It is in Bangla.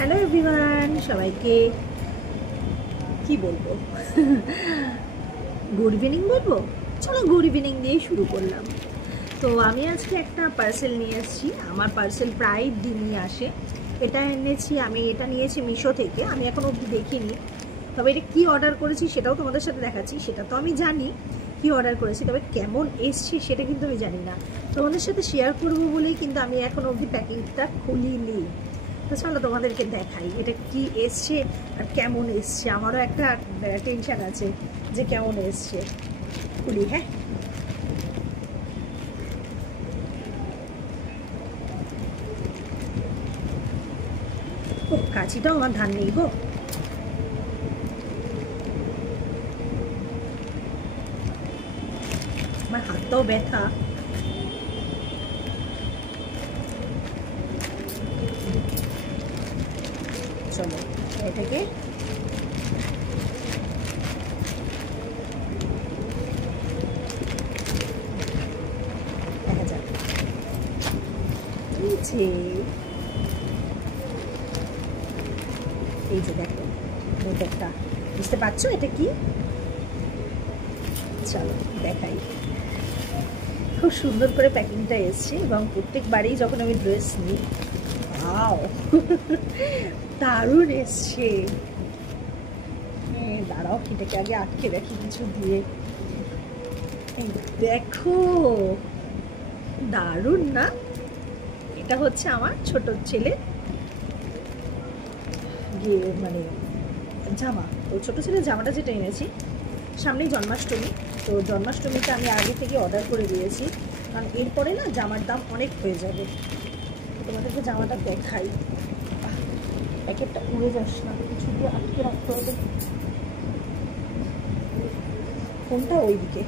হ্যালো এভরিওয়ান, সবাইকে কি বলবো? গুড ইভিনিং বলবো। চলো গুড ইভিনিং দিয়ে শুরু করলাম। তো আমি আজকে একটা পার্সেল নিয়ে এসেছি। আমার পার্সেল প্রায় দিনই আসে। এটা নিয়েছি মিশো থেকে। আমি এখনো অবধি দেখিনি, তবে এটা কি অর্ডার করেছি সেটাও তোমাদের সাথে দেখাচ্ছি। সেটা তো আমি জানি কি অর্ডার করেছি, তবে কেমন এসছে সেটা কিন্তু আমি জানি না। তোমাদের সাথে শেয়ার করবো বলেই কিন্তু আমি এখনো অবধি প্যাকিংটা খুলিনি। তো চলো তোমাদেরকে দেখাই এটা কি এসছে আর কেমন এসছে। আমারও একটা টেনশন আছে যে কেমন এসছে। খুলি, হ্যাঁ। ও কাঁচিটাও আমার ধান নেই গো। আমার হাতটাও ব্যথা। চলো এটাকে দেখা যাক এই যে দেখো মোটরটা, বুঝতে পারছো এটা কি? চলো দেখাই। খুব সুন্দর করে প্যাকিংটা এসছে এবং প্রত্যেকবারেই যখন আমি ড্রেস নিই দারুণ এসছে। দাঁড়াও এটাকে আগে আটকে রাখি কিছু দিয়ে। দেখো দারুণ না? এটা হচ্ছে আমার ছোট ছেলে মানে জামা। তো ছোটো ছেলের জামাটা যেটা এনেছি, সামনেই জন্মাষ্টমী। তো জন্মাষ্টমীতে আমি আগে থেকে অর্ডার করে দিয়েছি, কারণ এরপরে না জামার দাম অনেক হয়ে যাবে। তোমাদেরকে জামাটা দেখাই। প্যাকেটটা উড়ে যাস না, কিছু দিয়ে আটকে রাখতে হবে। ফোনটা ওইদিকে।